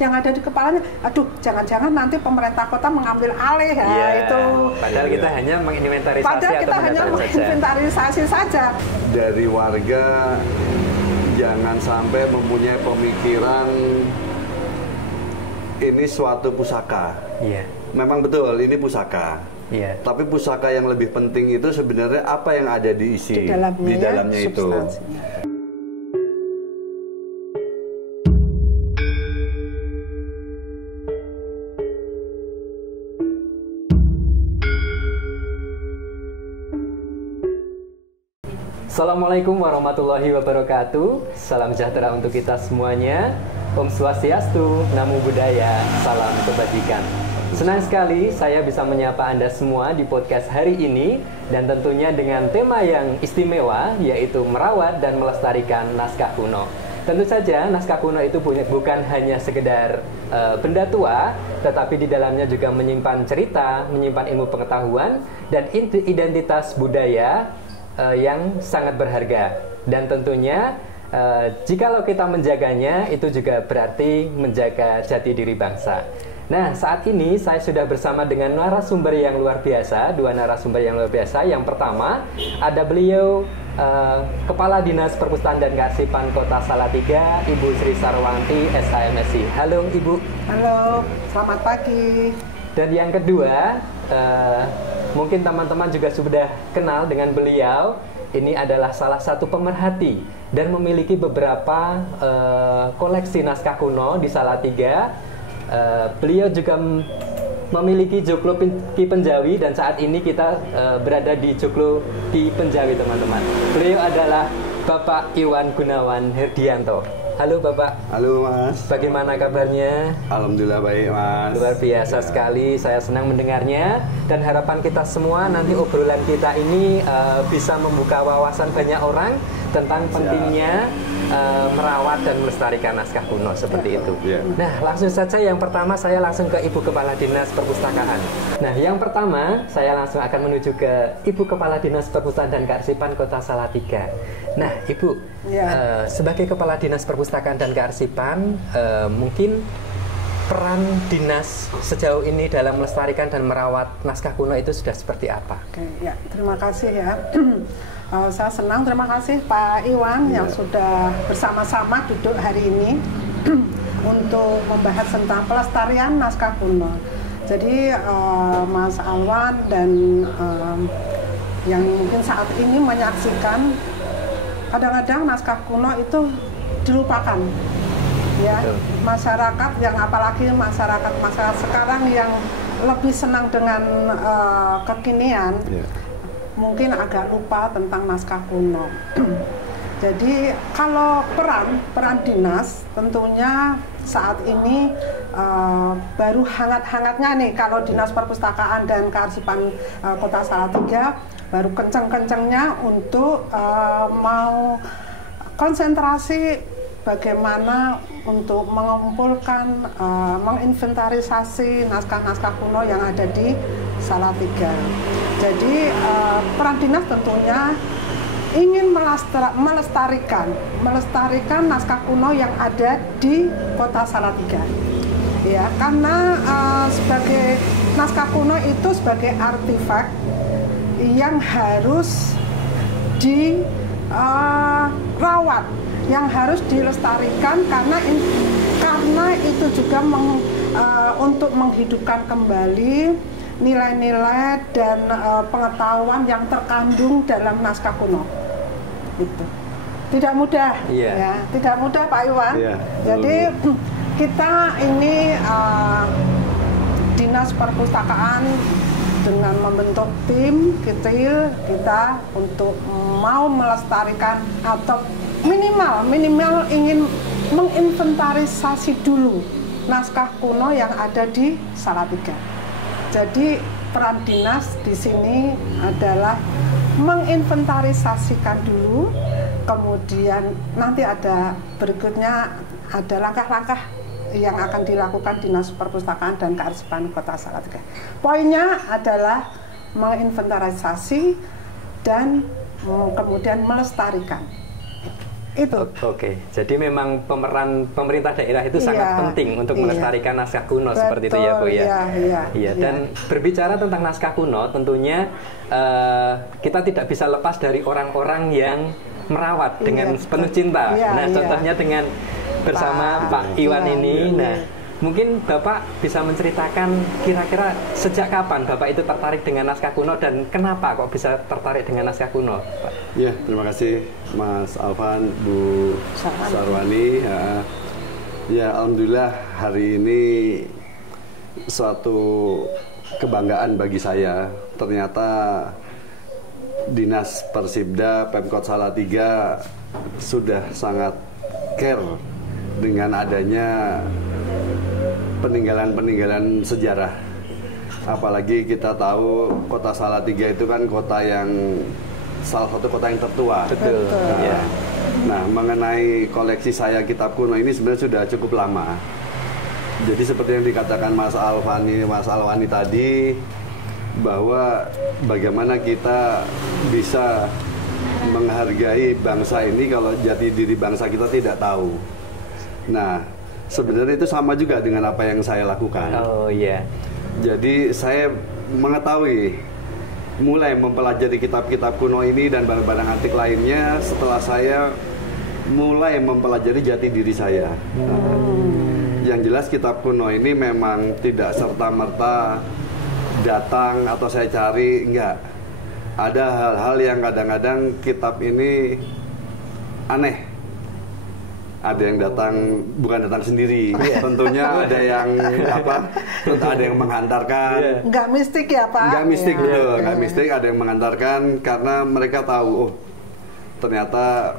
yang ada di kepalanya, aduh jangan-jangan nanti pemerintah kota mengambil alih itu. Padahal kita hanya menginventarisasi saja. Dari warga jangan sampai mempunyai pemikiran ini suatu pusaka. Memang betul ini pusaka. Tapi pusaka yang lebih penting itu sebenarnya apa yang ada diisi di dalamnya itu. Assalamualaikum warahmatullahi wabarakatuh. Salam sejahtera untuk kita semuanya. Om Swastiastu, Namo Buddhaya, salam kebajikan. Senang sekali saya bisa menyapa Anda semua di podcast hari ini, dan tentunya dengan tema yang istimewa, yaitu merawat dan melestarikan naskah kuno. Tentu saja naskah kuno itu bukan hanya sekedar benda tua, tetapi di dalamnya juga menyimpan cerita, menyimpan ilmu pengetahuan, dan identitas budaya yang sangat berharga. Dan tentunya jikalau kita menjaganya, itu juga berarti menjaga jati diri bangsa. Nah, saat ini saya sudah bersama dengan narasumber yang luar biasa, dua narasumber yang luar biasa. Yang pertama ada beliau Kepala Dinas Perpustakaan dan Kearsipan Kota Salatiga, Ibu Sri Sarwanti, SHMSI. Halo Ibu. Halo, selamat pagi. Dan yang kedua, mungkin teman-teman juga sudah kenal dengan beliau. Ini adalah salah satu pemerhati dan memiliki beberapa koleksi naskah kuno di Salatiga. Beliau juga memiliki Joglo Ki Penjawi, dan saat ini kita berada di Joglo Ki Penjawi, teman-teman. Beliau adalah Bapak Iwan Gunawan Herdianto. Halo Bapak. Halo Mas. Bagaimana kabarnya? Alhamdulillah baik Mas. Luar biasa sekali, saya senang mendengarnya. Dan harapan kita semua nanti obrolan kita ini bisa membuka wawasan banyak orang tentang pentingnya merawat dan melestarikan naskah kuno seperti itu. Nah, langsung saja yang pertama saya langsung ke Ibu Kepala Dinas Perpustakaan. Nah, yang pertama saya langsung akan menuju ke Ibu Kepala Dinas Perpustakaan dan Kearsipan Kota Salatiga. Nah, Ibu, sebagai Kepala Dinas Perpustakaan dan Kearsipan, mungkin peran dinas sejauh ini dalam melestarikan dan merawat naskah kuno itu sudah seperti apa? Oke, ya, terima kasih ya. Saya senang, terima kasih Pak Iwan yang sudah bersama-sama duduk hari ini untuk membahas tentang pelestarian naskah kuno. Jadi Mas Alwan dan yang mungkin saat ini menyaksikan, kadang-kadang naskah kuno itu dilupakan. Ya, masyarakat yang apalagi masyarakat sekarang yang lebih senang dengan kekinian, mungkin agak lupa tentang naskah kuno. Jadi kalau peran dinas tentunya saat ini baru hangat-hangatnya nih, kalau Dinas Perpustakaan dan Kearsipan Kota Salatiga baru kenceng-kencengnya untuk mau konsentrasi bagaimana untuk mengumpulkan, menginventarisasi naskah-naskah kuno yang ada di Salatiga. Jadi peran dinas tentunya ingin melestarikan naskah kuno yang ada di Kota Salatiga. Ya, karena sebagai naskah kuno itu sebagai artefak yang harus dirawat, yang harus dilestarikan, karena itu juga untuk menghidupkan kembali nilai-nilai dan pengetahuan yang terkandung dalam naskah kuno. Itu tidak mudah, ya, tidak mudah Pak Iwan. Jadi kita ini Dinas Perpustakaan dengan membentuk tim kecil kita untuk mau melestarikan atau minimal ingin menginventarisasi dulu naskah kuno yang ada di Salatiga. Jadi peran dinas di sini adalah menginventarisasikan dulu, kemudian nanti ada berikutnya ada langkah-langkah yang akan dilakukan Dinas Perpustakaan dan Kearsipan Kota Salatiga. Poinnya adalah menginventarisasi dan kemudian melestarikan. Itu. Oke, jadi memang pemeran pemerintah daerah itu sangat penting untuk melestarikan naskah kuno. Betul, seperti itu ya Bu ya. Iya. Dan berbicara tentang naskah kuno, tentunya kita tidak bisa lepas dari orang-orang yang merawat dengan penuh cinta. Contohnya dengan bersama Pak Iwan ini. Nah, mungkin Bapak bisa menceritakan kira-kira sejak kapan Bapak itu tertarik dengan naskah kuno dan kenapa kok bisa tertarik dengan naskah kuno, Pak? Ya, terima kasih Mas Alvan, Bu Sarwani. Ya, alhamdulillah hari ini suatu kebanggaan bagi saya. Ternyata Dinas Persibda Pemkot Salatiga sudah sangat care dengan adanya peninggalan-peninggalan sejarah. Apalagi kita tahu kota Salatiga itu kan kota yang salah satu kota yang tertua. Betul. Nah, mengenai koleksi saya kitab kuno ini sebenarnya sudah cukup lama. Jadi seperti yang dikatakan Mas Alwani tadi, bahwa bagaimana kita bisa menghargai bangsa ini kalau jati diri bangsa kita tidak tahu. Nah, sebenarnya itu sama juga dengan apa yang saya lakukan. Oh iya. Jadi saya mengetahui, mulai mempelajari kitab-kitab kuno ini dan barang-barang antik lainnya setelah saya mulai mempelajari jati diri saya. Yang jelas kitab kuno ini memang tidak serta-merta datang atau saya cari, enggak. Ada hal-hal yang kadang-kadang kitab ini aneh. Ada yang datang, bukan datang sendiri. Tentunya ada yang ada yang menghantarkan. Nggak mistik ya Pak? Nggak mistik, betul. Nggak mistik, ada yang mengantarkan karena mereka tahu, oh ternyata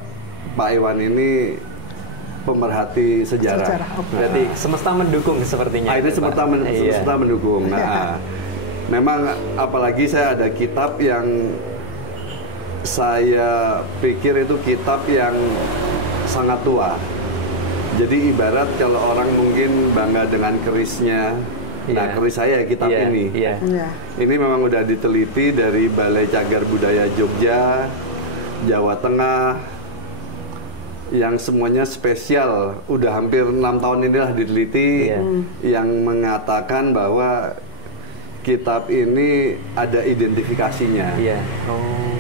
Pak Iwan ini pemerhati sejarah. Berarti semesta mendukung sepertinya. Ini semesta mendukung. Nah, memang apalagi saya ada kitab yang saya pikir itu kitab yang sangat tua. Jadi ibarat kalau orang mungkin bangga dengan kerisnya, nah keris saya kitab ini. Ini memang udah diteliti dari Balai Cagar Budaya Jogja, Jawa Tengah, yang semuanya spesial. Udah hampir 6 tahun inilah diteliti, yang mengatakan bahwa kitab ini ada identifikasinya.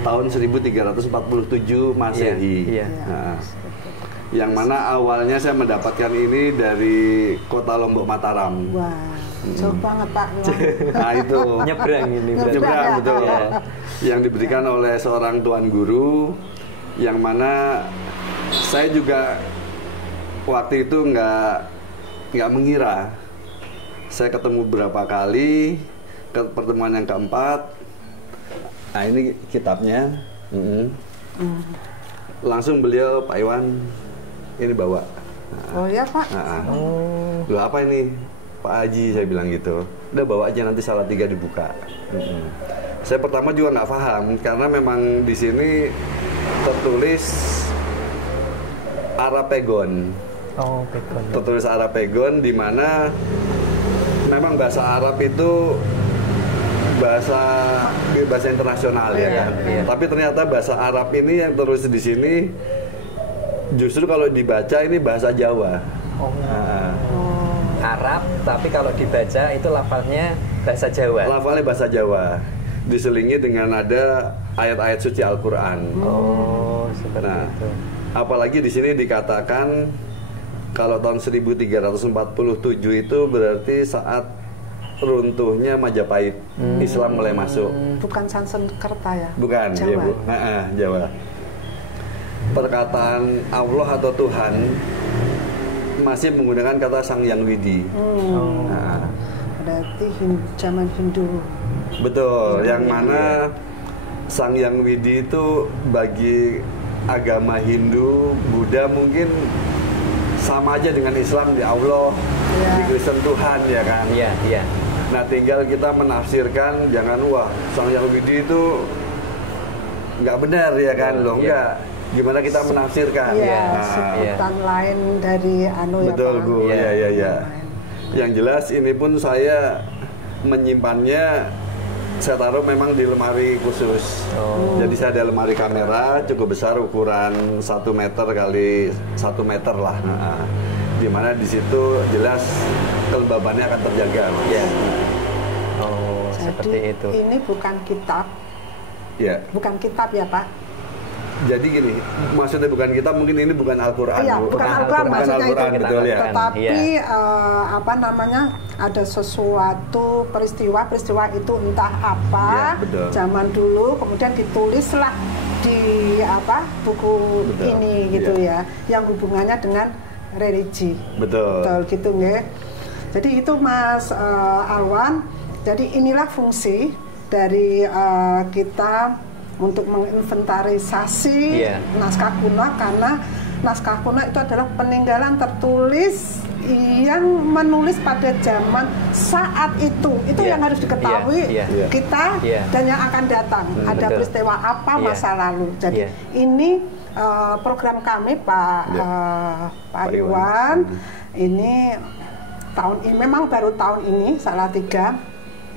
Tahun 1347 Masehi. Nah, yang mana awalnya saya mendapatkan ini dari kota Lombok Mataram. Wah, jauh banget Pak. Nah itu nyebrang ini. Nyebrang betul. Yang diberikan oleh seorang tuan guru, yang mana saya juga waktu itu nggak mengira. Saya ketemu berapa kali, ke pertemuan yang keempat. Nah ini kitabnya. Langsung beliau, Pak Iwan, ini bawa. Oh ya Pak. Loh apa ini, Pak Haji, saya bilang gitu. Udah bawa aja, nanti Salatiga dibuka. Saya pertama juga nggak paham karena memang di sini tertulis Arapegon. Oh, Pegon. Tertulis Arapegon, di mana memang bahasa Arab itu bahasa internasional ya kan. Tapi ternyata bahasa Arab ini yang terus di sini justru kalau dibaca ini bahasa Jawa. Arab, tapi kalau dibaca itu lafalnya bahasa Jawa. Lafalnya bahasa Jawa, diselingi dengan ada ayat-ayat suci Al-Qur'an. Oh, seperti itu. Apalagi di sini dikatakan kalau tahun 1347 itu berarti saat runtuhnya Majapahit, Islam mulai masuk. Bukan Sansekerta ya? Bukan, Jawa. ya Bu. Jawa. Perkataan Allah atau Tuhan masih menggunakan kata Sang Yang Widi. Berarti zaman Hindu. Betul, yang mana Sang Yang Widi itu bagi agama Hindu, Buddha mungkin sama aja dengan Islam, di Allah, di Kristen Tuhan, ya kan? Iya. Nah, tinggal kita menafsirkan, jangan wah Sang Yang Widi itu nggak benar ya kan, loh nggak. Gimana kita menafsirkan? Sebutan lain dari betul, ya Pak. Bu, ya. Yang jelas ini pun saya menyimpannya saya taruh memang di lemari khusus. Jadi saya ada lemari kamera cukup besar, ukuran 1 meter kali 1 meter lah. Dimana di situ jelas kelembabannya akan terjaga. Ya. Oh, jadi, seperti itu. Ini bukan kitab. Ya. Bukan kitab ya Pak. Jadi gini, maksudnya bukan kitab, mungkin ini bukan Al-Quran. Iya, bukan Al-Quran maksudnya itu. Betul, ya. Tetapi apa namanya, ada sesuatu peristiwa itu entah apa, ya, zaman dulu, kemudian ditulislah di buku ini gitu ya, yang hubungannya dengan religi. Betul gitu nggih. Jadi itu Mas Alwan. Jadi inilah fungsi dari kita untuk menginventarisasi naskah kuno, karena naskah kuno itu adalah peninggalan tertulis yang menulis pada zaman saat itu yang harus diketahui kita dan yang akan datang. Ada peristiwa apa masa lalu. Jadi ini program kami Pak Iwan ini tahun ini memang baru tahun ini Salatiga.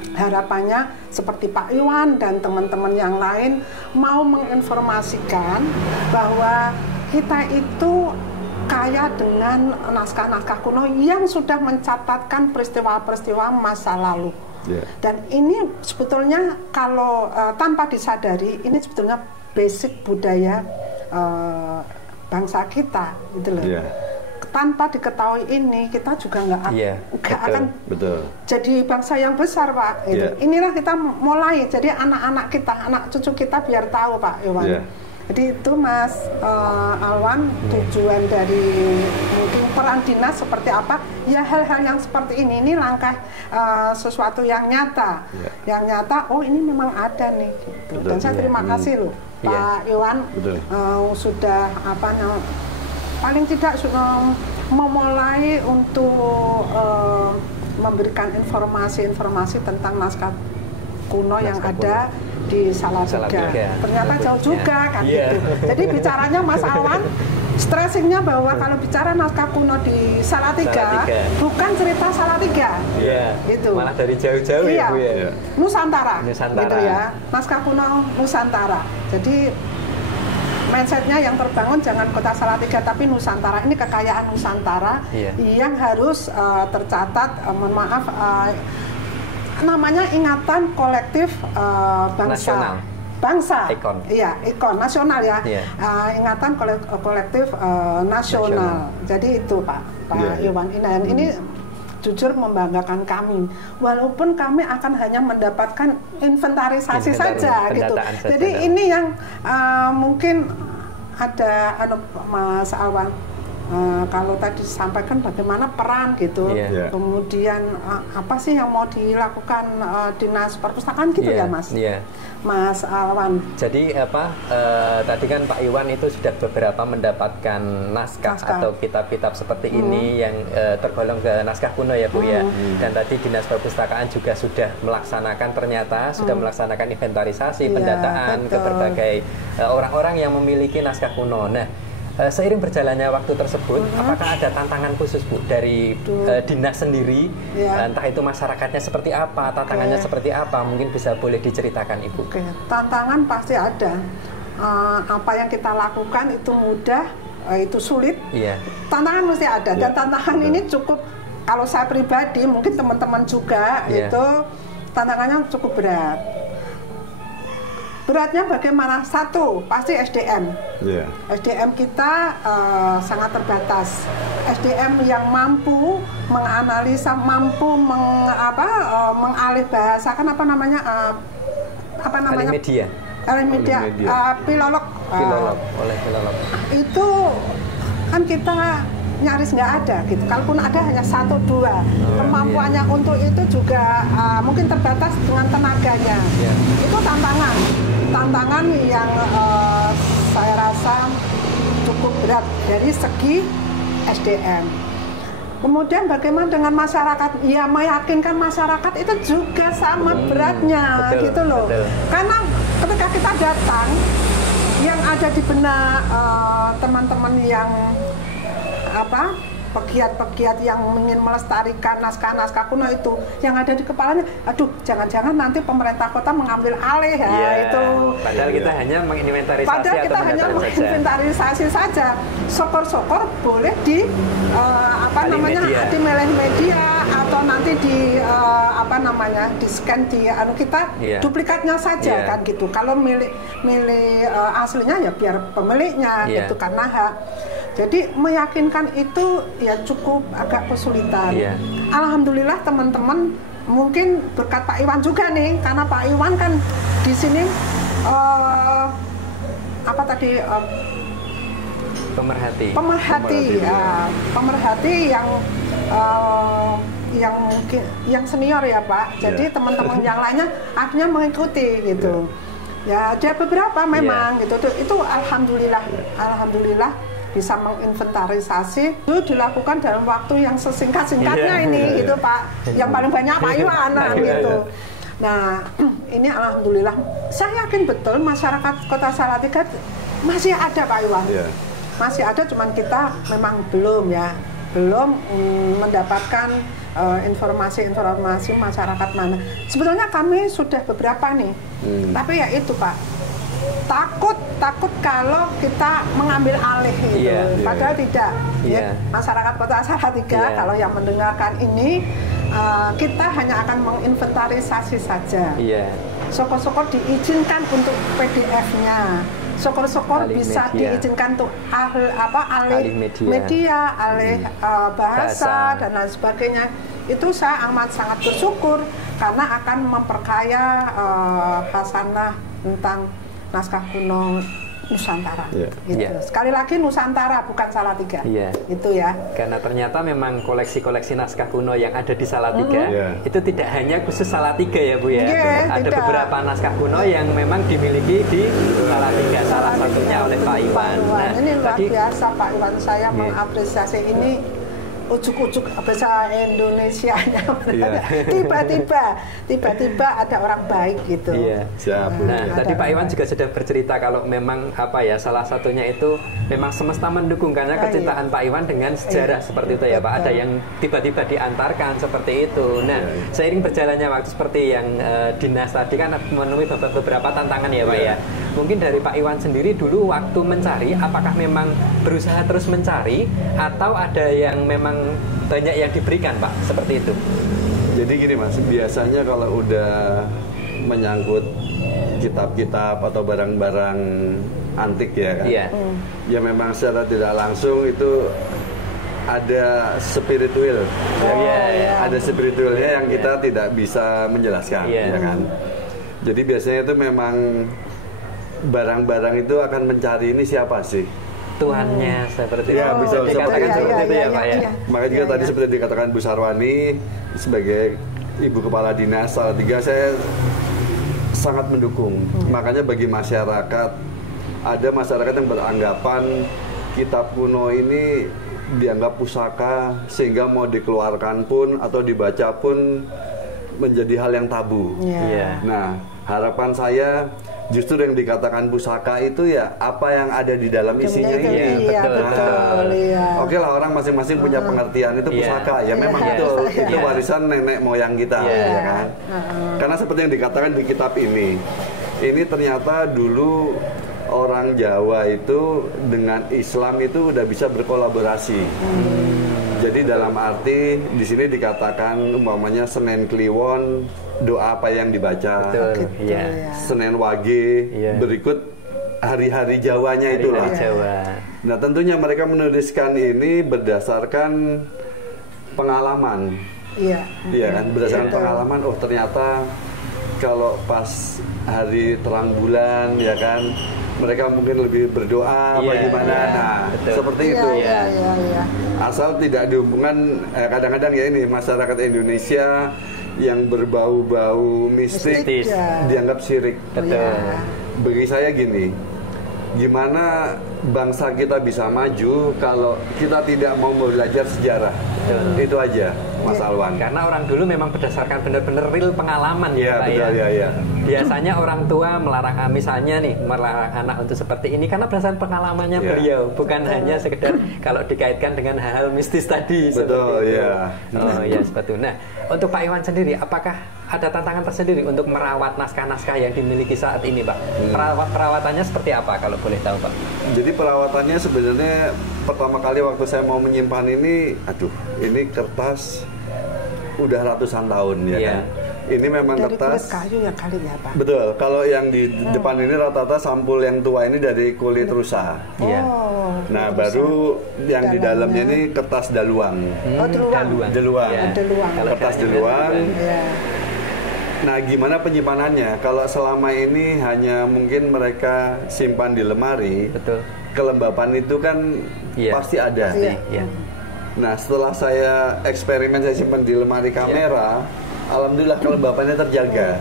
Harapannya seperti Pak Iwan dan teman-teman yang lain mau menginformasikan bahwa kita itu kaya dengan naskah-naskah kuno yang sudah mencatatkan peristiwa-peristiwa masa lalu. Dan ini sebetulnya kalau tanpa disadari, ini sebetulnya basic budaya bangsa kita, gitu loh. Tanpa diketahui ini, kita juga nggak akan jadi bangsa yang besar, Pak. Inilah kita mulai, jadi anak-anak kita, anak cucu kita biar tahu, Pak Iwan. Jadi itu Mas Alwan, tujuan dari mungkin peran dinas seperti apa? Ya hal-hal yang seperti ini langkah sesuatu yang nyata, yang nyata. Oh ini memang ada nih. Gitu. Dan saya terima kasih loh, Pak Iwan sudah paling tidak sudah memulai untuk memberikan informasi-informasi tentang naskah kuno yang ada di Salatiga. Ternyata jauh juga kan gitu. Jadi bicaranya Mas Alwan, stressingnya bahwa kalau bicara naskah kuno di Salatiga bukan cerita Salatiga. Gitu. Malah dari jauh-jauh ya Bu ya. Nusantara. Gitu ya. Naskah kuno Nusantara. Jadi mindsetnya yang terbangun jangan kota Salatiga tapi Nusantara. Ini kekayaan Nusantara yang harus tercatat. Mohon maaf, namanya ingatan kolektif bangsa. Bangsa. Ikon. Iya, ikon nasional ya. Ingatan kolektif nasional. Jadi itu Pak Iwan Inayan ini jujur membanggakan kami, walaupun kami akan hanya mendapatkan inventarisasi saja gitu. Jadi ini yang mungkin ada Mas Alwan, kalau tadi disampaikan bagaimana peran gitu, kemudian apa sih yang mau dilakukan dinas perpustakaan gitu ya Mas? Mas Alwan. Jadi tadi kan Pak Iwan itu sudah beberapa mendapatkan naskah atau kitab-kitab seperti ini yang tergolong ke naskah kuno ya Bu ya. Dan tadi dinas perpustakaan juga sudah melaksanakan sudah melaksanakan inventarisasi, pendataan ke berbagai orang-orang yang memiliki naskah kuno. Nah, seiring berjalannya waktu tersebut, apakah ada tantangan khusus Bu dari dinas sendiri? Entah itu masyarakatnya seperti apa, tantangannya seperti apa, mungkin boleh diceritakan Ibu. Tantangan pasti ada. Apa yang kita lakukan itu mudah, itu sulit. Tantangan mesti ada. Dan tantangan ini cukup, kalau saya pribadi, mungkin teman-teman juga itu tantangannya cukup berat. Beratnya bagaimana? Satu, pasti SDM. SDM kita sangat terbatas. SDM yang mampu menganalisa, mampu mengalih bahasakan alih media. Filolog. Oleh filolog. Itu kan kita nyaris nggak ada gitu. Kalaupun ada hanya 1-2. Kemampuannya untuk itu juga mungkin terbatas dengan tenaganya. Itu tantangan yang saya rasa cukup berat dari segi SDM. Kemudian bagaimana dengan masyarakat? Ya meyakinkan masyarakat itu juga sama beratnya, gitu loh. Karena ketika kita datang, yang ada di benak teman-teman yang pegiat-pegiat yang ingin melestarikan naskah-naskah kuno itu yang ada di kepalanya, aduh jangan-jangan nanti pemerintah kota mengambil alih ya, itu. Padahal kita hanya menginventarisasi. Padahal kita hanya menginventarisasi saja. Syukur-syukur boleh di di media atau nanti di di scan di kita duplikatnya saja kan gitu. Kalau milik aslinya ya biar pemiliknya gitu karena hak. Jadi meyakinkan itu ya cukup agak kesulitan. Alhamdulillah teman-teman mungkin berkat Pak Iwan juga nih, karena Pak Iwan kan di sini pemerhati yang senior ya Pak. Jadi teman-teman yang lainnya akhirnya mengikuti gitu. Ya ada beberapa memang gitu. Itu alhamdulillah bisa menginventarisasi. Itu dilakukan dalam waktu yang sesingkat-singkatnya ini gitu Pak. Yang paling banyak Pak Iwan gitu. Nah, ini alhamdulillah saya yakin betul masyarakat Kota Salatiga masih ada Pak Iwan. Masih ada, cuman kita memang belum mendapatkan informasi masyarakat mana. Sebetulnya kami sudah beberapa nih, tapi ya itu Pak, takut kalau kita mengambil alih gitu. Padahal tidak. Masyarakat Kota Salatiga kalau yang mendengarkan ini, kita hanya akan menginventarisasi saja. Syukur-syukur diizinkan untuk PDF-nya. Syukur-syukur bisa diizinkan untuk alih media, alih bahasa dan lain sebagainya. Itu saya amat sangat bersyukur karena akan memperkaya khasanah tentang naskah kuno Nusantara. Gitu. Sekali lagi Nusantara bukan Salatiga. Itu ya. Karena ternyata memang koleksi-koleksi naskah kuno yang ada di Salatiga itu tidak hanya khusus Salatiga ya Bu ya. Ada beberapa naskah kuno yang memang dimiliki di Salatiga. Salah satunya oleh Pak Iwan. Ini luar biasa Pak Iwan, saya mengapresiasi ini. Ujuk-ujuk bahasa Indonesianya tiba-tiba ada orang baik gitu. Tadi Pak Iwan juga sudah bercerita kalau memang salah satunya itu memang semesta mendukung karena kecintaan Pak Iwan dengan sejarah seperti itu ya Pak. Ada yang tiba-tiba diantarkan seperti itu. Nah, seiring berjalannya waktu seperti yang Dinas tadi kan menemui beberapa tantangan ya Pak ya. Mungkin dari Pak Iwan sendiri dulu waktu mencari, apakah memang berusaha terus mencari atau ada yang memang banyak yang diberikan Pak, seperti itu? Jadi gini Mas, biasanya kalau udah menyangkut kitab-kitab atau barang-barang antik ya kan, ya memang secara tidak langsung itu ada spiritual, ada spiritualnya yang kita tidak bisa menjelaskan, ya kan. Jadi biasanya itu memang barang-barang itu akan mencari ini siapa sih? Tuannya seperti itu. Ya, bisa dikatakan seperti itu ya Pak ya. Makanya juga tadi seperti dikatakan Bu Sarwani sebagai Ibu Kepala Dinas Salatiga, saya sangat mendukung. Makanya bagi masyarakat, ada masyarakat yang beranggapan kitab kuno ini dianggap pusaka sehingga mau dikeluarkan pun atau dibaca pun menjadi hal yang tabu. Nah, harapan saya justru yang dikatakan pusaka itu ya apa yang ada di dalam isinya ini. Oke lah, orang masing-masing punya pengertian itu pusaka. Ya memang itu warisan nenek moyang kita, ya kan. Karena seperti yang dikatakan di kitab ini ternyata dulu orang Jawa itu dengan Islam itu udah bisa berkolaborasi. Jadi dalam arti di sini dikatakan umpamanya Senen Kliwon doa apa yang dibaca, Senen Wage, berikut hari-hari Jawanya itulah. Nah tentunya mereka menuliskan ini berdasarkan pengalaman, kan, berdasarkan pengalaman. Oh ternyata kalau pas hari terang bulan, ya kan, mereka mungkin lebih berdoa bagaimana, seperti itu. Asal tidak dihubungkan kadang-kadang ya ini masyarakat Indonesia yang berbau-bau mistik dianggap syirik. Bagi saya gini, gimana bangsa kita bisa maju kalau kita tidak mau belajar sejarah? Itu aja. Mas Alwan. Karena orang dulu memang berdasarkan benar-benar real pengalaman ya Pak betul, ya. Biasanya orang tua melarang, misalnya nih, melarang anak untuk seperti ini karena berdasarkan pengalamannya beliau, bukan hanya sekedar kalau dikaitkan dengan hal-hal mistis tadi. Betul, ya. Oh ya, seperti itu. Nah, untuk Pak Iwan sendiri, apakah ada tantangan tersendiri untuk merawat naskah-naskah yang dimiliki saat ini, Pak? Perawatannya seperti apa kalau boleh tahu, Pak? Jadi perawatannya sebenarnya pertama kali waktu saya mau menyimpan ini, ini kertas udah ratusan tahun ya kan. Ini memang dari kertas kulit kayu ya kali ya Pak. Betul. Kalau yang di depan ini rata-rata sampul yang tua ini dari kulit rusa. Nah, baru yang di dalamnya ini kertas daluang. Deluang. Kertas deluang. Nah, gimana penyimpanannya? Kalau selama ini hanya mungkin mereka simpan di lemari, kelembapan itu kan pasti ada. Nah, setelah saya eksperimen, saya simpan di lemari kamera, alhamdulillah kelembapannya terjaga.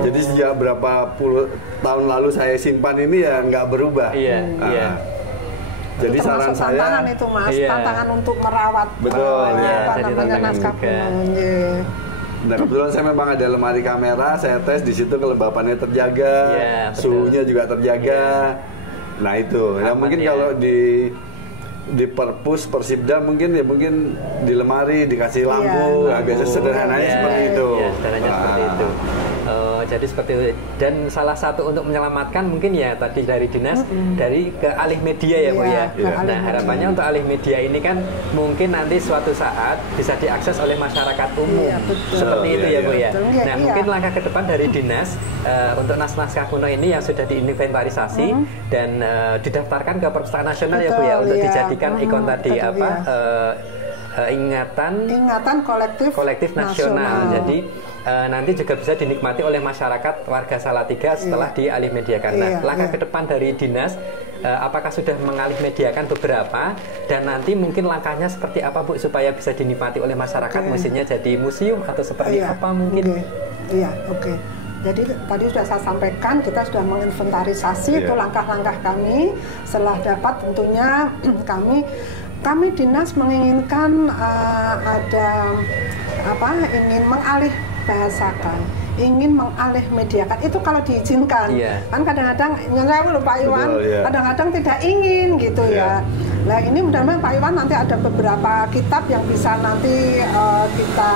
Jadi sejak berapa puluh tahun lalu saya simpan ini ya nggak berubah. Jadi saran saya tantangan itu Mas, tantangan untuk merawat naskah kuno. Nah, kebetulan saya memang ada lemari kamera, saya tes di situ kelembapannya terjaga, suhunya juga terjaga. Nah itu, mungkin kalau di perpus Persibda mungkin di lemari dikasih lampu, biasa sederhananya seperti itu. Seperti itu. Jadi seperti itu. Dan salah satu untuk menyelamatkan mungkin ya tadi dari dinas dari ke alih media ya Bu ya. Nah harapannya untuk alih media ini kan mungkin nanti suatu saat bisa diakses oleh masyarakat umum. Seperti itu ya Bu ya. Nah mungkin langkah ke depan dari dinas untuk naskah kuno ini yang sudah diinventarisasi dan didaftarkan ke Perpustakaan Nasional ya Bu ya untuk dijadikan ikon tadi ingatan kolektif nasional. Jadi nanti juga bisa dinikmati oleh masyarakat warga Salatiga setelah dialih mediakan. Nah, langkah ke depan dari dinas, apakah sudah mengalih mediakan beberapa dan nanti mungkin langkahnya seperti apa Bu supaya bisa dinikmati oleh masyarakat, mestinya jadi museum atau seperti apa mungkin? Jadi tadi sudah saya sampaikan, kita sudah menginventarisasi itu langkah-langkah kami. Setelah dapat tentunya kami dinas menginginkan ingin mengalih bahasakan, ingin mengalih mediakan itu kalau diizinkan. Kan kadang-kadang Pak Iwan kadang-kadang tidak ingin gitu ya. Nah ini mudah-mudahan Pak Iwan nanti ada beberapa kitab yang bisa nanti kita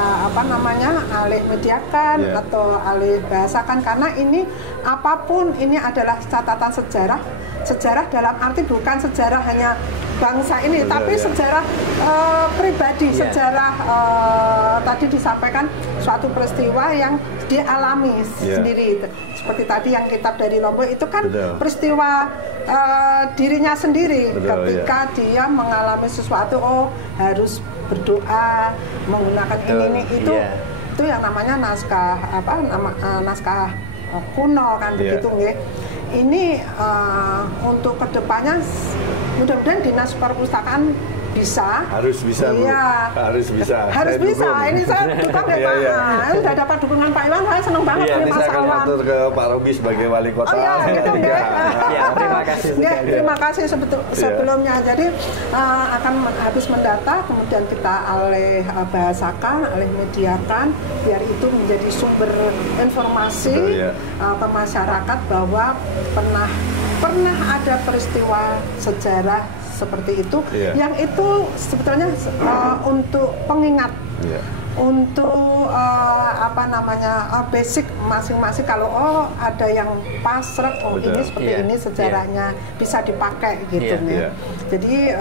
alih mediakan atau alih bahasakan, karena ini apapun ini adalah catatan sejarah dalam arti bukan sejarah hanya bangsa ini, tapi sejarah pribadi, sejarah tadi disampaikan suatu peristiwa yang dialami sendiri. Seperti tadi yang kitab dari Lombok itu kan peristiwa dirinya sendiri ketika dia mengalami sesuatu, harus berdoa menggunakan ini itu yang namanya naskah kuno kan begitu nggih. Ini untuk kedepannya mudah-mudahan dinas perpustakaan harus bisa ini saya dukung ya Pak. Sudah dapat dukungan Pak Iwan, saya senang banget ini Mas Alwan. Saya akan atur ke Pak Robi sebagai wali kota. Terima kasih sekali. Terima kasih sebelumnya. Jadi akan habis mendata, kemudian kita alih bahasakan, alih mediakan, biar itu menjadi sumber informasi ke masyarakat bahwa pernah ada peristiwa sejarah seperti itu, yang itu sebetulnya untuk pengingat, untuk basic masing-masing. Kalau ada yang pasrek, ini seperti ini sejarahnya bisa dipakai gitu nih. Jadi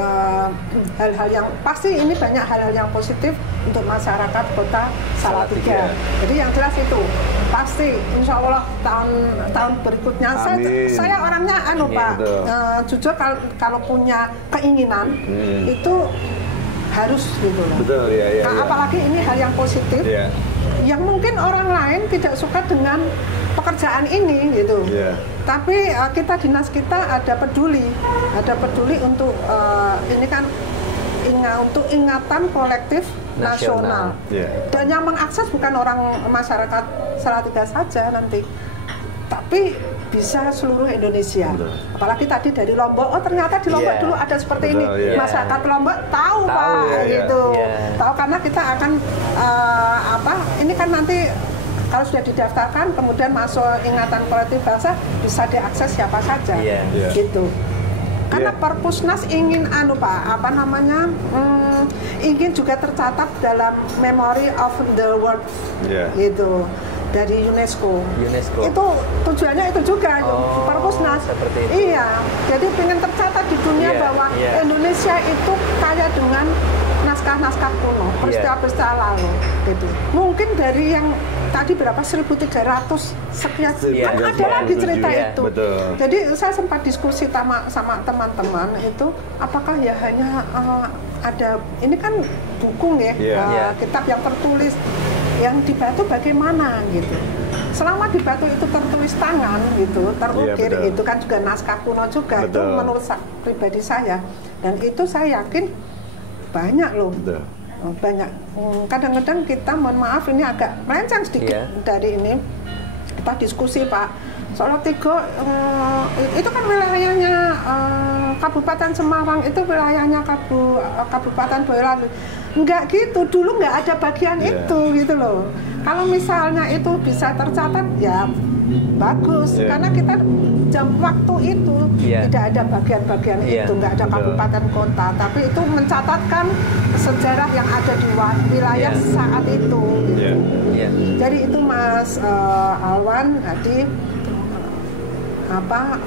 hal-hal yang pasti ini banyak hal-hal yang positif untuk masyarakat kota Salatiga. Jadi yang jelas itu pasti insya Allah tahun berikutnya saya orangnya Pak, jujur kalau punya keinginan itu harus gitu loh. Apalagi ini hal yang positif yang mungkin orang lain tidak suka dengan pekerjaan ini gitu. Tapi dinas kita ada peduli untuk ini kan untuk ingatan kolektif nasional. Dan yang mengakses bukan orang masyarakat Salatiga saja nanti, tapi bisa seluruh Indonesia. Apalagi tadi dari Lombok, oh ternyata di Lombok dulu ada seperti ini. Masyarakat Lombok tahu Pak, gitu. Tahu karena kita akan ini kan nanti kalau sudah didaftarkan, kemudian masuk ingatan kolektif bahasa, bisa diakses siapa saja, gitu. Karena Perpusnas ingin ingin juga tercatat dalam Memory of the World, gitu, dari UNESCO. Itu tujuannya itu juga, Perpusnas. Iya, jadi ingin tercatat di dunia bahwa Indonesia itu kaya dengan naskah-naskah kuno, peristiwa-peristiwa lalu, gitu. Mungkin dari yang tadi berapa 1.300 sekian, ada lagi cerita itu. Betul. Jadi saya sempat diskusi sama teman-teman itu, apakah ya hanya ada ini kan buku kitab yang tertulis, yang di batu bagaimana gitu. Selama di batu itu tertulis tangan gitu, terukir itu kan juga naskah kuno juga. Itu menurut pribadi saya, dan itu saya yakin banyak loh. Banyak. Kadang-kadang kita, mohon maaf ini agak melenceng sedikit dari ini, kita diskusi Pak. Salatiga itu kan wilayahnya Kabupaten Semarang, itu wilayahnya Kabupaten Boyolali. Enggak gitu, dulu nggak ada bagian itu gitu loh. Kalau misalnya itu bisa tercatat ya bagus, karena kita jam waktu itu tidak ada bagian-bagian itu, nggak ada kabupaten kota, tapi itu mencatatkan sejarah yang ada di wilayah saat itu. Gitu. Jadi itu Mas Alwan tadi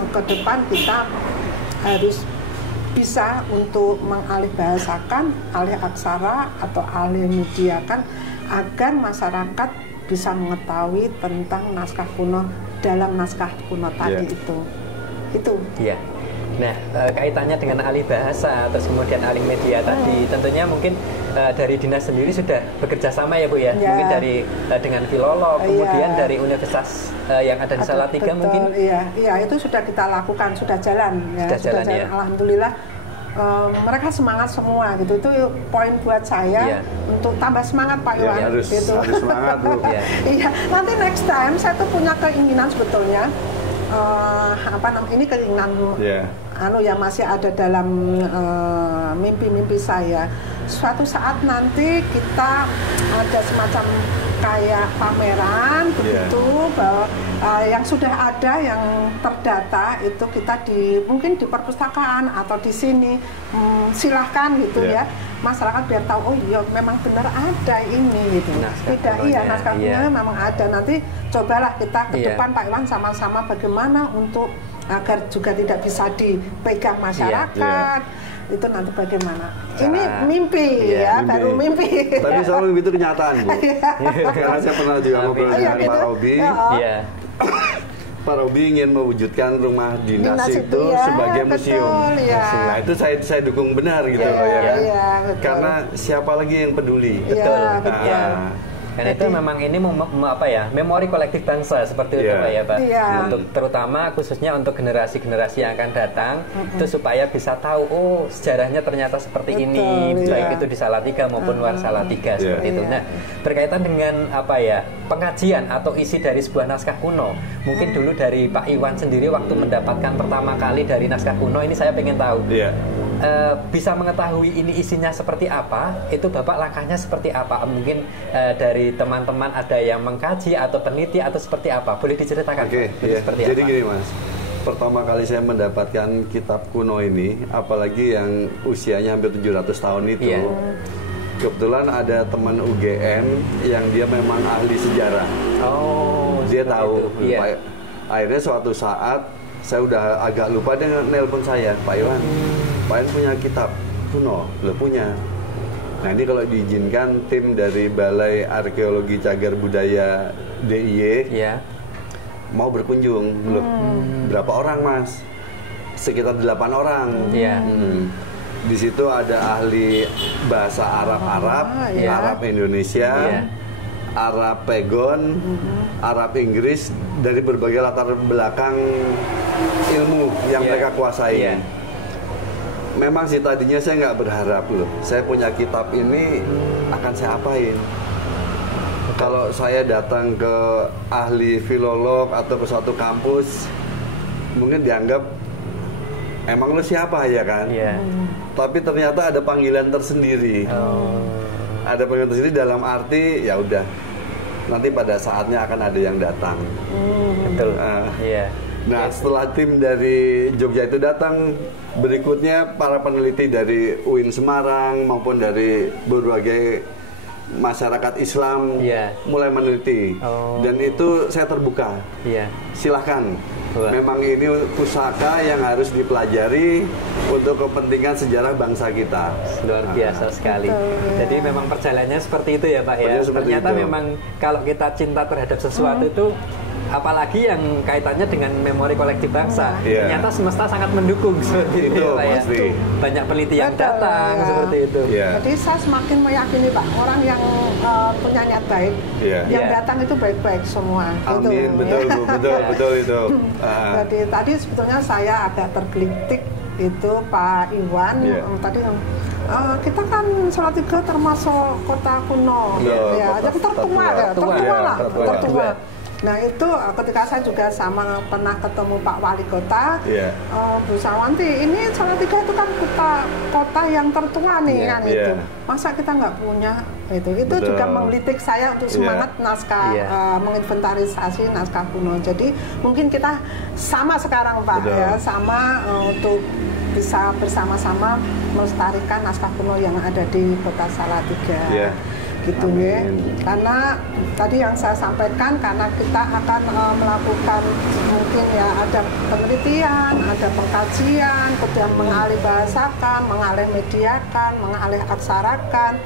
ke depan kita harus bisa untuk mengalihbahasakan, alih aksara atau alih mediakan agar masyarakat bisa mengetahui tentang naskah kuno dalam naskah kuno tadi itu. Iya. Nah, kaitannya dengan alih bahasa atau kemudian alih media tadi, tentunya mungkin dari dinas sendiri sudah bekerja sama ya Bu ya, mungkin dari dengan filolog, kemudian dari universitas yang ada di Salatiga mungkin. Iya, itu sudah kita lakukan, sudah jalan ya. Sudah jalan. Alhamdulillah. Mereka semangat semua gitu, itu poin buat saya untuk tambah semangat Pak Iwan. Harus semangat Bu. Iya, nanti next time saya tuh punya keinginan sebetulnya, ini keinginan yang masih ada dalam mimpi-mimpi saya. Suatu saat nanti kita ada semacam kayak pameran begitu, bahwa yang sudah ada yang terdata itu kita mungkin di perpustakaan atau di sini, silahkan gitu ya, masyarakat biar tahu oh iya memang benar ada ini gitu. Naskah kunonya memang ada. Nanti cobalah kita ke depan Pak Iwan sama-sama bagaimana untuk agar juga tidak bisa dipegang masyarakat. Itu nanti bagaimana? Ini mimpi baru mimpi. Tapi selalu mimpi itu kenyataan Bu. Karena saya pernah juga ngobrol dengan Pak Robi. Pak Robi ingin mewujudkan rumah dinas itu sebagai museum. Nah itu saya dukung benar gitu karena siapa lagi yang peduli. Karena itu memang ini memori kolektif bangsa seperti itu Pak ya Pak. Untuk terutama khususnya untuk generasi-generasi yang akan datang itu supaya bisa tahu sejarahnya ternyata seperti ini, baik itu di Salatiga maupun luar Salatiga seperti itu. Nah, berkaitan dengan pengajian atau isi dari sebuah naskah kuno. Mungkin dulu dari Pak Iwan sendiri waktu mendapatkan pertama kali dari naskah kuno ini saya pengen tahu. Bisa mengetahui ini isinya seperti apa, itu Bapak langkahnya seperti apa? Mungkin dari teman-teman ada yang mengkaji atau peneliti atau seperti apa? Boleh diceritakan? Jadi gini Mas, pertama kali saya mendapatkan kitab kuno ini, apalagi yang usianya hampir 700 tahun itu, kebetulan ada teman UGM yang dia memang ahli sejarah. Dia tahu. Akhirnya suatu saat saya udah agak lupa, dia nelpon saya, Pak Iwan, Pak Iwan punya kitab kuno, punya. Nah ini kalau diizinkan tim dari Balai Arkeologi Cagar Budaya DIY mau berkunjung. Berapa orang Mas? Sekitar 8 orang. Di situ ada ahli bahasa Arab, Arab Indonesia, Arab Pegon, Arab Inggris, dari berbagai latar belakang ilmu yang mereka kuasai. Memang sih tadinya saya nggak berharap loh, saya punya kitab ini akan saya apain. Kalau saya datang ke ahli filolog atau ke suatu kampus, mungkin dianggap emang lu siapa ya kan? Tapi ternyata ada panggilan tersendiri. Ada panggilan tersendiri dalam arti ya udah nanti pada saatnya akan ada yang datang. Betul. Nah, setelah tim dari Jogja itu datang, berikutnya para peneliti dari UIN Semarang maupun dari berbagai masyarakat Islam mulai meneliti. Dan itu saya terbuka. Silahkan. Memang ini pusaka yang harus dipelajari untuk kepentingan sejarah bangsa kita. Luar biasa sekali. Jadi memang perjalanannya seperti itu ya Pak ya. Ternyata memang kalau kita cinta terhadap sesuatu itu, apalagi yang kaitannya dengan memori kolektif bangsa, ternyata semesta sangat mendukung seperti itu Pak ya. Banyak peneliti yang datang seperti itu. Jadi saya semakin meyakini Pak, orang yang punya niat baik, yang datang itu baik-baik semua. Amin, betul itu. Jadi tadi sebetulnya saya agak tergelitik itu Pak Iwan tadi kita kan Salatiga termasuk kota kuno, jadi tertua. Nah itu ketika saya juga pernah ketemu Pak Wali Kota, Bu Sawanti, ini Salatiga itu kan kota yang tertua nih kan itu. Masa kita nggak punya itu juga menggelitik saya untuk semangat naskah menginventarisasi naskah kuno. Jadi mungkin kita sama sekarang Pak sama untuk bisa bersama-sama melestarikan naskah kuno yang ada di kota Salatiga. Gitu ya, karena tadi yang saya sampaikan, karena kita akan melakukan mungkin ya ada penelitian, ada pengkajian, kemudian mengalih bahasakan, mengalih mediakan, mengalih aksarakan.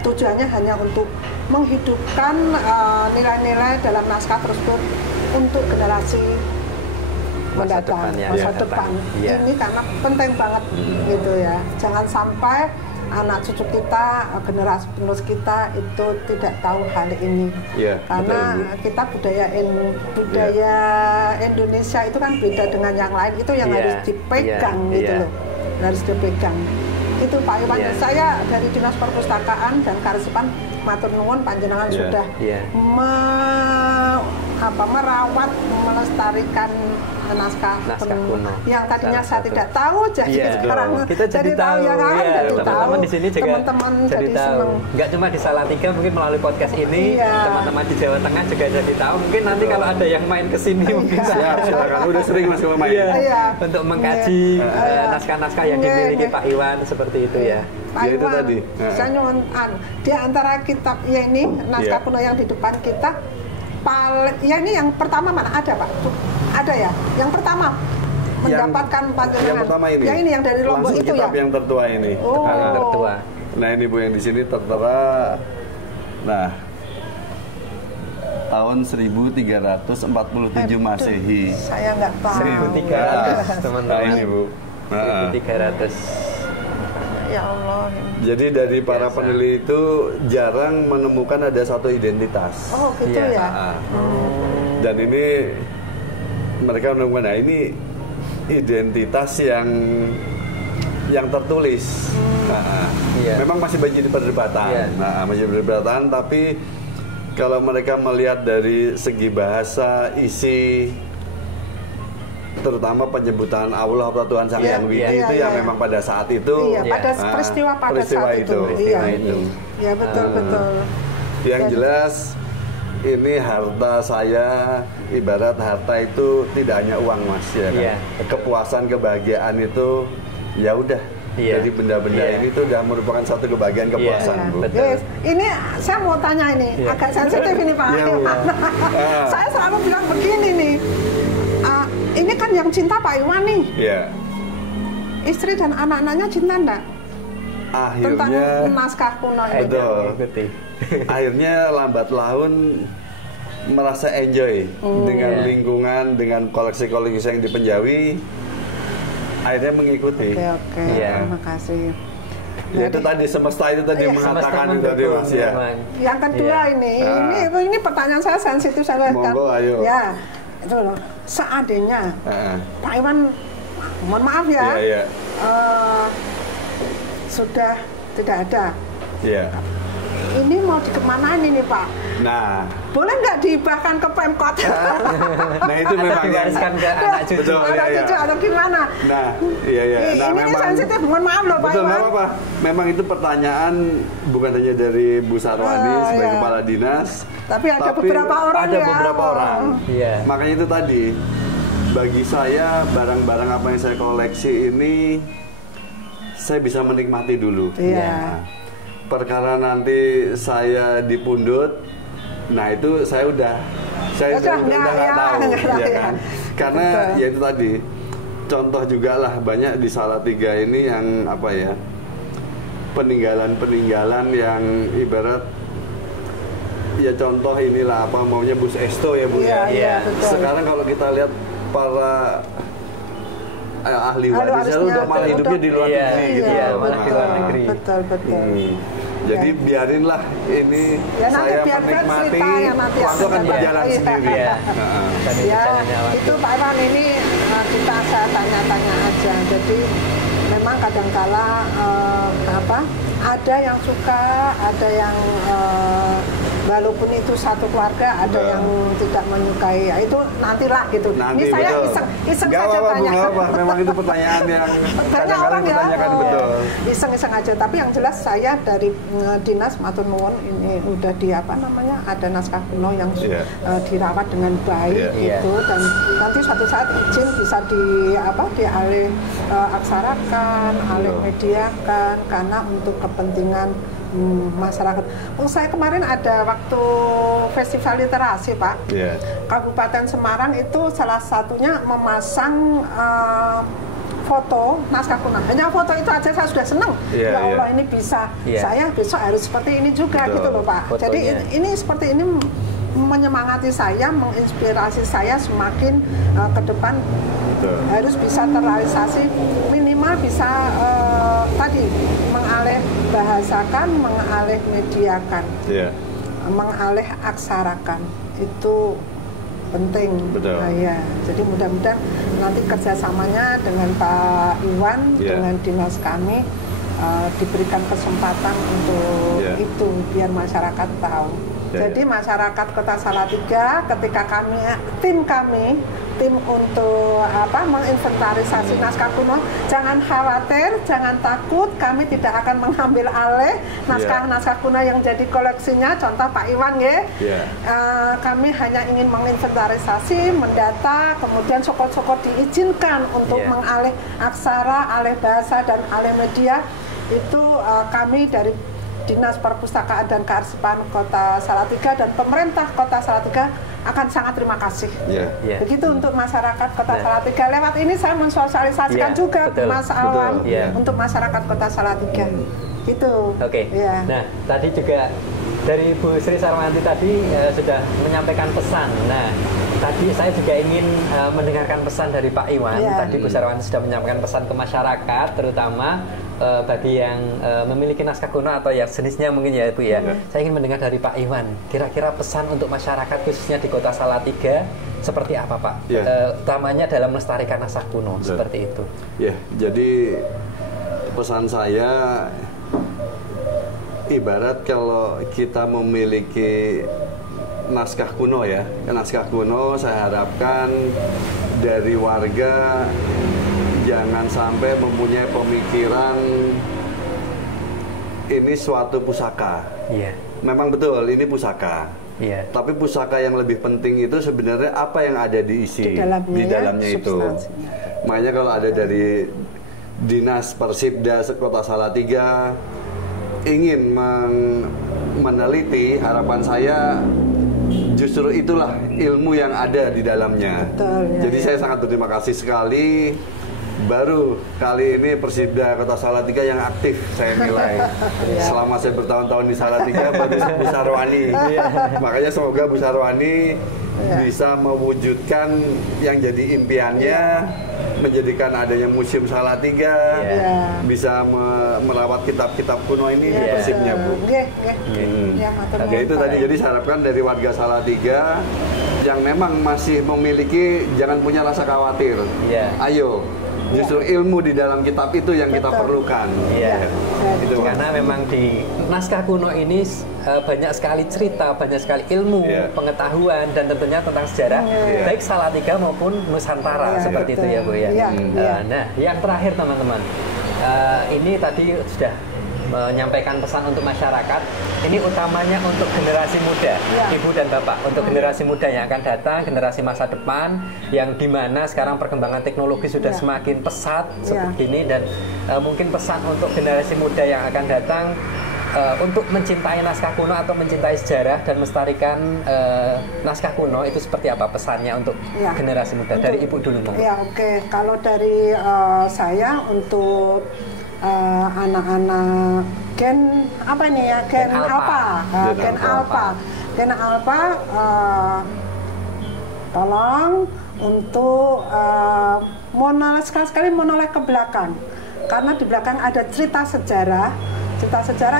Tujuannya hanya untuk menghidupkan nilai-nilai dalam naskah tersebut untuk generasi mendatang, masa depan. Ini karena penting banget gitu ya. Jangan sampai anak cucu kita, generasi penerus kita itu tidak tahu hal ini. Karena kita budaya Indonesia itu kan beda dengan yang lain, itu yang harus dipegang gitu loh. Harus dipegang. Itu Pak Iwan, saya dari Dinas Perpustakaan dan Kearsipan matur nuwun panjenengan sudah merawat, melestarikan naskah kuno yang tadinya saya tidak tahu, jadi sekarang kita jadi tahu ya kan, teman-teman di sini juga teman-teman jadi tahu. Nggak cuma di Salatiga, mungkin melalui podcast ini teman-teman di Jawa Tengah juga jadi tahu. Mungkin nanti kalau ada yang main ke sini mungkin silakan, udah sering Mas kalau main untuk mengkaji naskah-naskah yang dimiliki Pak Iwan seperti itu ya. Pak Iwan, itu tadi. Saya nyuwun di antara kitab ini naskah kuno yang di depan kita, ini yang pertama mana ada Pak? Ada ya? Yang pertama mendapatkan panjenengan. Yang pertama ini. Yang ini yang dari Lombok itu kitab yang tertua ini. Yang tertua. Nah ini Bu yang di sini tertera. Nah, tahun 1347 Masehi. Saya nggak tahu. 1300 teman-teman. Nah ini Bu. 1300. Ya Allah. Jadi dari para peneliti itu jarang menemukan ada satu identitas. Oh gitu ya. Dan ini mereka menemukan, nah ini identitas yang tertulis. Memang masih banyak perdebatan. Masih perdebatan, tapi kalau mereka melihat dari segi bahasa, isi, terutama penyebutan Allah atau Tuhan Sang Hyang Widi itu yang memang pada saat itu pada peristiwa saat itu. Iya betul. Yang jelas ini harta saya, ibarat harta itu tidak hanya uang Mas ya. Kepuasan, kebahagiaan itu ya udah. Jadi benda-benda ini tuh udah merupakan satu kebahagiaan, kepuasan Bu. Ini saya mau tanya ini, agak sensitif ini Pak. Saya selalu bilang begini nih. Ini kan yang cinta Pak Iwan nih. Istri dan anak-anaknya cinta enggak? Akhirnya tentang naskah kuno ini. Betul. Akhirnya lambat laun merasa enjoy dengan lingkungan, dengan koleksi-koleksi yang dipenjawi. Akhirnya mengikuti. Oke. Terima kasih. Ya, itu tadi semesta itu tadi mengatakan itu tadi Mas ya. Yang kedua ini pertanyaan saya sensitif saya. Monggo ayo. Ya. Itu loh, seandainya Pak Iwan, mohon maaf ya, sudah tidak ada, ini mau dikemanain ini Pak? Nah, boleh nggak dihibahkan ke Pemkot? Nah itu memang diwariskan ke anak cucu. Betul, anak cucu atau gimana? Nah, iya. Nah, ini memang sensitif, mohon maaf loh Pak betul, Iwan. nggak apa-apa. Memang itu pertanyaan bukan hanya dari Bu Sarwani sebagai kepala dinas, tapi ada beberapa orang ada beberapa orang. Iya. Makanya itu tadi, bagi saya barang-barang apa yang saya koleksi ini saya bisa menikmati dulu. Iya. Perkara nanti saya dipundut, nah itu saya udah nggak tahu, ya kan? Karena ya itu tadi, contoh juga lah banyak di Salatiga ini yang apa ya, peninggalan yang ibarat ya contoh inilah apa maunya Bus Esto ya Bu ya. Sekarang kalau kita lihat para ahli warisnya udah malah hidupnya di luar negeri gitu. Iya, malah di luar negeri. Betul. Jadi biarinlah ini ya, saya menikmati, waktu akan berjalan sendiri. Ya, itu Pak Iwan ini kita saya tanya-tanya aja. Jadi memang kadangkala ada yang suka, ada yang walaupun itu satu keluarga, ada yang tidak menyukai. Ya, itu nantilah gitu. Nanti, ini saya betul. iseng saja tanya. Memang itu pertanyaan yang banyak orang ditanyakan, betul. Iseng-iseng aja. Tapi yang jelas saya dari dinas matur nuwun ini udah ada naskah kuno yang dirawat dengan baik gitu, dan nanti suatu saat izin bisa dialih aksarakan, alih mediakan karena untuk kepentingan masyarakat. Saya kemarin ada waktu festival literasi Pak, Kabupaten Semarang itu salah satunya memasang foto naskah kuno. Hanya foto itu aja saya sudah senang. Ya Allah ini bisa. Saya besok harus seperti ini juga gitu loh Pak. Fotonya. Jadi ini seperti ini menyemangati saya, menginspirasi saya semakin ke depan harus bisa terrealisasi, minimal bisa tadi mengalih bahasakan, mengalih mediakan, mengalih aksarakan, itu penting. Ya, jadi mudah-mudahan nanti kerjasamanya dengan Pak Iwan, dengan dinas kami diberikan kesempatan untuk itu biar masyarakat tahu. Jadi masyarakat Kota Salatiga ketika tim untuk menginventarisasi naskah kuno, jangan khawatir, jangan takut, kami tidak akan mengambil alih naskah-naskah kuno yang jadi koleksinya, contoh Pak Iwan kami hanya ingin menginventarisasi, mendata, kemudian sokot-sokot diizinkan untuk mengalih aksara, alih bahasa dan alih media. Itu kami dari Dinas Perpustakaan dan Kearsipan Kota Salatiga dan pemerintah Kota Salatiga akan sangat terima kasih. Begitu untuk masyarakat Kota Salatiga. Lewat ini saya mensosialisasikan juga Mas Awan untuk masyarakat Kota Salatiga. Itu. Nah, tadi juga dari Bu Sri Sarwanti tadi sudah menyampaikan pesan. Nah, tadi saya juga ingin mendengarkan pesan dari Pak Iwan. Tadi Bu Sarwanti sudah menyampaikan pesan ke masyarakat, terutama bagi yang memiliki naskah kuno atau yang jenisnya mungkin ya Bu ya. Saya ingin mendengar dari Pak Iwan, kira-kira pesan untuk masyarakat khususnya di Kota Salatiga seperti apa Pak? Utamanya dalam melestarikan naskah kuno, seperti itu. Jadi pesan saya, ibarat kalau kita memiliki naskah kuno naskah kuno, saya harapkan dari warga jangan sampai mempunyai pemikiran ini suatu pusaka. Memang betul ini pusaka. Tapi pusaka yang lebih penting itu sebenarnya apa yang ada diisi di dalamnya itu. Makanya kalau ada dari Dinas Persibda Kota Salatiga ingin meneliti, harapan saya justru itulah ilmu yang ada di dalamnya. Jadi saya sangat berterima kasih sekali. Baru kali ini Persibda Kota Salatiga yang aktif saya nilai. Selama saya bertahun-tahun di Salatiga baru Bu Sarwani. Makanya semoga Bu Sarwani bisa mewujudkan yang jadi impiannya, menjadikan adanya Museum Salatiga, bisa merawat kitab-kitab kuno ini di Persibnya Bu. Itu tadi, jadi saya harapkan dari warga Salatiga yang memang masih memiliki, jangan punya rasa khawatir. Ayo Justru ilmu di dalam kitab itu yang kita perlukan. Iya. Itu karena memang di naskah kuno ini banyak sekali cerita, banyak sekali ilmu, pengetahuan, dan tentunya tentang sejarah baik Salatiga maupun Nusantara seperti itu ya Bu ya. Nah, yang terakhir teman-teman, ini tadi sudah menyampaikan pesan untuk masyarakat. Ini utamanya untuk generasi muda, Ibu dan Bapak, untuk generasi muda yang akan datang, generasi masa depan, yang dimana sekarang perkembangan teknologi sudah semakin pesat seperti ini, dan mungkin pesan untuk generasi muda yang akan datang untuk mencintai naskah kuno atau mencintai sejarah dan melestarikan naskah kuno, itu seperti apa pesannya untuk generasi muda? Dari Ibu dulu. Ya, oke. Kalau dari saya untuk anak-anak gen apa ini ya, gen alpha, tolong untuk sekali menoleh ke belakang, karena di belakang ada cerita sejarah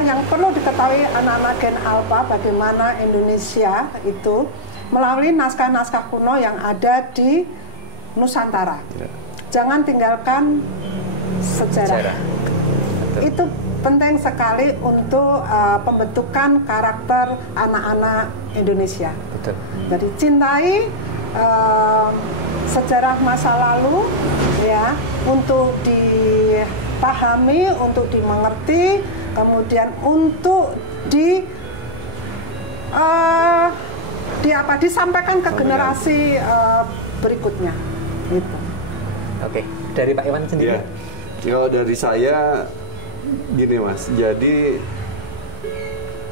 yang perlu diketahui anak-anak gen alpha, bagaimana Indonesia itu melalui naskah-naskah kuno yang ada di Nusantara. Jangan tinggalkan sejarah. Itu penting sekali untuk pembentukan karakter anak-anak Indonesia. Betul. Jadi cintai sejarah masa lalu, ya, untuk dipahami, untuk dimengerti, kemudian untuk disampaikan ke generasi berikutnya. Gitu. Oke, dari Pak Iwan sendiri. Kalau dari saya gini Mas, jadi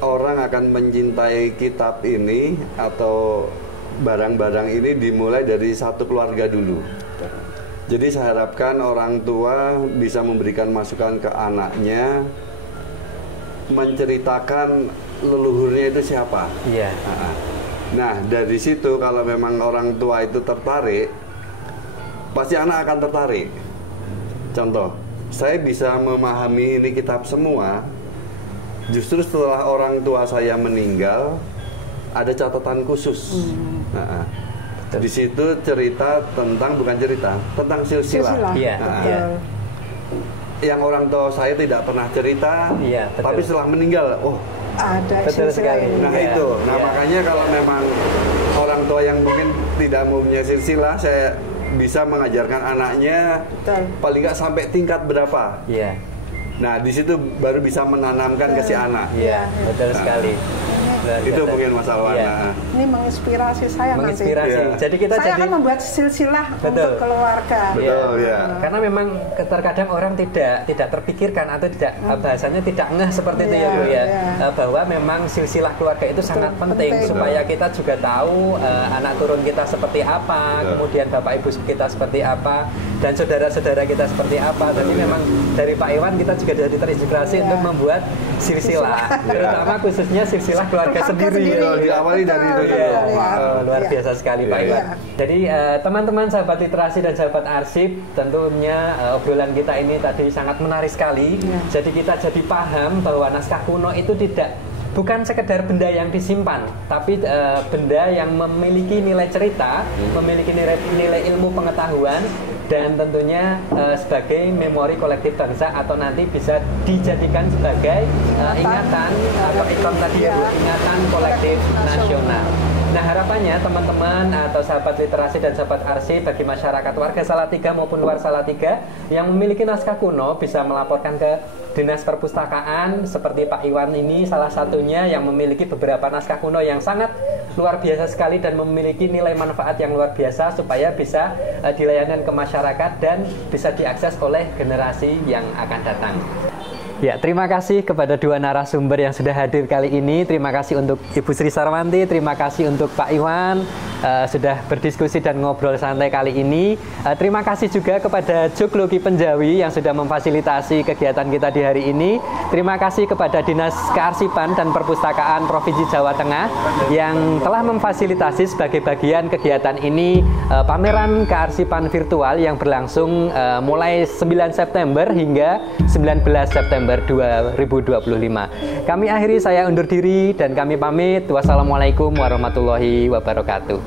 orang akan mencintai kitab ini atau barang-barang ini dimulai dari satu keluarga dulu. Jadi saya harapkan orang tua bisa memberikan masukan ke anaknya, menceritakan leluhurnya itu siapa. Iya. Nah, dari situ kalau memang orang tua itu tertarik, pasti anak akan tertarik. Contoh, saya bisa memahami ini kitab semua justru setelah orang tua saya meninggal, ada catatan khusus. Di situ cerita tentang, bukan cerita, tentang silsilah. Yang orang tua saya tidak pernah cerita, tapi setelah meninggal, ada silsilah. Nah itu, makanya kalau memang orang tua yang mungkin tidak mempunyai silsilah, saya bisa mengajarkan anaknya paling nggak sampai tingkat berapa. Nah di situ baru bisa menanamkan ke si anak. Betul sekali. Itu mungkin masalah. Ini menginspirasi saya nanti. Jadi kita saya akan membuat silsilah untuk keluarga. Betul, Karena memang terkadang orang tidak terpikirkan atau tidak bahasanya tidak ngeh seperti itu ya Bu ya. Bahwa memang silsilah keluarga itu sangat penting supaya kita juga tahu anak turun kita seperti apa, kemudian bapak ibu kita seperti apa, dan saudara-saudara kita seperti apa. Jadi memang dari Pak Iwan kita juga jadi terinspirasi untuk membuat silsilah, terutama khususnya silsilah keluarga sendiri. Diawali dari itu. Luar biasa sekali Pak Iwan. Jadi teman-teman sahabat literasi dan sahabat arsip, tentunya obrolan kita ini tadi sangat menarik sekali. Jadi kita jadi paham bahwa naskah kuno itu bukan sekedar benda yang disimpan, tapi benda yang memiliki nilai cerita, memiliki nilai ilmu pengetahuan, dan tentunya sebagai memori kolektif bangsa, atau nanti bisa dijadikan sebagai ingatan atau ikon tadi ya Bu, ingatan kolektif nasional. Nah harapannya teman-teman atau sahabat literasi dan sahabat arsip, bagi masyarakat warga Salatiga maupun luar Salatiga yang memiliki naskah kuno bisa melaporkan ke Dinas Perpustakaan seperti Pak Iwan ini salah satunya yang memiliki beberapa naskah kuno yang sangat luar biasa sekali dan memiliki nilai manfaat yang luar biasa supaya bisa dilayani ke masyarakat dan bisa diakses oleh generasi yang akan datang. Ya, terima kasih kepada dua narasumber yang sudah hadir kali ini. Terima kasih untuk Ibu Sri Sarwanti, terima kasih untuk Pak Iwan sudah berdiskusi dan ngobrol santai kali ini. Terima kasih juga kepada Joglogi Penjawi yang sudah memfasilitasi kegiatan kita di hari ini. Terima kasih kepada Dinas Kearsipan dan Perpustakaan Provinsi Jawa Tengah yang telah memfasilitasi sebagai bagian kegiatan ini pameran kearsipan virtual yang berlangsung mulai 9 September hingga 19 September 2025. Kami akhiri, saya undur diri dan kami pamit. Wassalamualaikum warahmatullahi wabarakatuh.